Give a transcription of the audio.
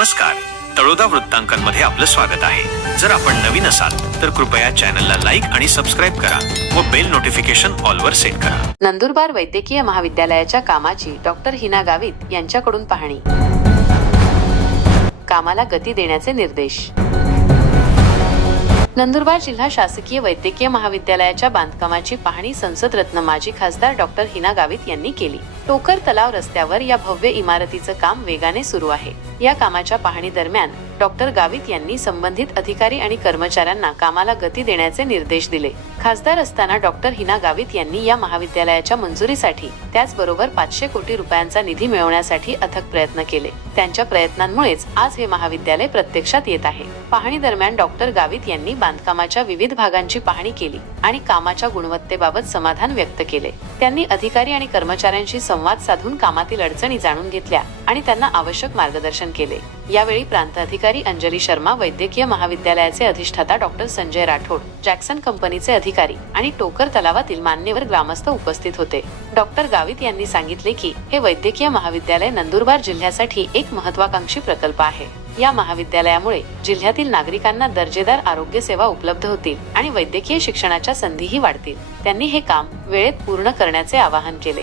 नमस्कार. तळोदा वृत्तांकनमध्ये आपलं स्वागत आहे. जर आपण नवीन असाल तर कृपया चॅनलला लाईक आणि सबस्क्राईब करा व बेल नोटिफिकेशन ऑलवर सेट करा. नंदुरबार वैद्यकीय महाविद्यालयाच्या कामाची डॉक्टर हिना गावित यांच्याकडून पाहणी. कामाला गती देण्याचे निर्देश. नंदुरबार जिल्हा शासकीय वैद्यकीय महाविद्यालयाच्या बांधकामाची पाहणी संसदरत्न माजी खासदार डॉक्टर हिना गावित यांनी केली. टोकर तलाव रस्त्यावर या भव्य इमारतीचं काम वेगाने सुरू आहे. या कामाच्या पाहणी दरम्यान डॉक्टर गावित यांनी संबंधित अधिकारी आणि कर्मचाऱ्यांना कामाला गती देण्याचे निर्देश दिले. खासदार असताना डॉक्टर हिना गावित यांनी या महाविद्यालयाच्या मंजुरीसाठी त्याचबरोबर पाचशे कोटी रुपयांचा निधी मिळवण्यासाठी अथक प्रयत्न केले. त्यांच्या प्रयत्नांमुळेच आज हे महाविद्यालय प्रत्यक्षात येत आहे. पाहणी दरम्यान डॉक्टर गावित यांनी बांधकामाच्या विविध भागांची पाहणी केली आणि कामाच्या गुणवत्तेबाबत समाधान व्यक्त केले. त्यांनी अधिकारी आणि कर्मचाऱ्यांशी संवाद साधून कामातील अडचणी जाणून घेतल्या आणि त्यांना आवश्यक मार्गदर्शन केले. यावेळी प्रांत अधिकारी अंजली शर्मा वैद्यकीय महाविद्यालयाचे अधिष्ठाता डॉक्टर संजय राठोड जॅक्सन कंपनीचे अधिकारी आणि टोकर तलावातील मान्यवर ग्रामस्थ उपस्थित होते. डॉक्टर गावित यांनी सांगितले की हे वैद्यकीय महाविद्यालय नंदुरबार जिल्ह्यासाठी एक महत्वाकांक्षी प्रकल्प आहे. या महाविद्यालयामुळे जिल्ह्यातील नागरिकांना दर्जेदार आरोग्य सेवा उपलब्ध होतील आणि वैद्यकीय शिक्षणाच्या संधीही वाढतील. त्यांनी हे काम वेळेत पूर्ण करण्याचे आवाहन केले.